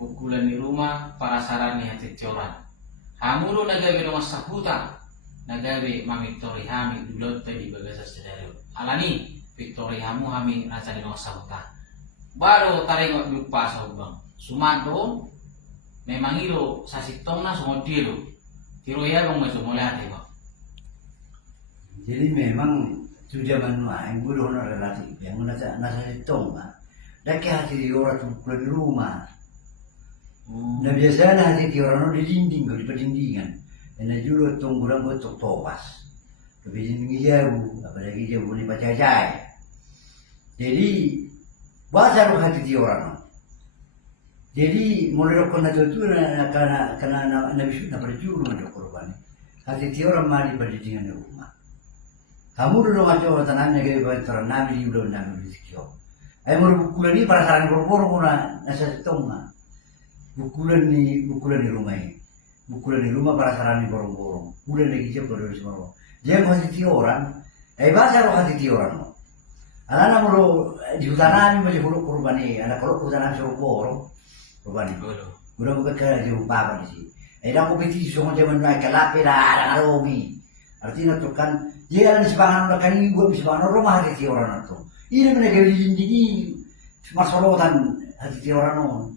pukulan di rumah para sarani hati coran. Hamulo nagabe rumah sahuta, nagabe mamitori hami dulot di bagasa sedari. Alani Victory hamu hami rasa di rumah sahuta. Baru tarik lupa saubang. Sumanto memang itu sasitong na sumodiro. Tiro ya bang masuk mulai hati bang. Jadi memang itu zaman main guru honor relatif yang nasa sitong mah. Dak hati di orang tu di rumah. Nah biasanya hati di orang di dinding kalau di pendindingan. Dan juga tungguran betul topas. Tapi dinding jauh, apalagi jauh boleh baca jai. Jadi bahasa roh hati di orang. Jadi mulai rokok na itu karena nabi sudah berjuru ada korban. Hati di orang mari pendindingan di rumah. Kamu dulu macam tanahnya kayak bantuan nabi udah nabi disikio. Ayo mau bukulan ini para sarang berborong na nasa setengah. Bukulan di rumah ini. Bukulan di rumah para sarang borong-borong. Udah lagi jam berdua semua. Jangan hati orang. Bahasa roh hati orang. Anak mau di hutan masih buruk korban ini. Anak kalau hutan suruh borong korban ini. Udah bukan kerja jauh apa di sini. Dah aku peti semua zaman naik kelapi dah aromi. Artinya tuh kan dia di sepangan orang ini gua di sepangan rumah hati orang itu. Ini mereka di sini masalah hati orang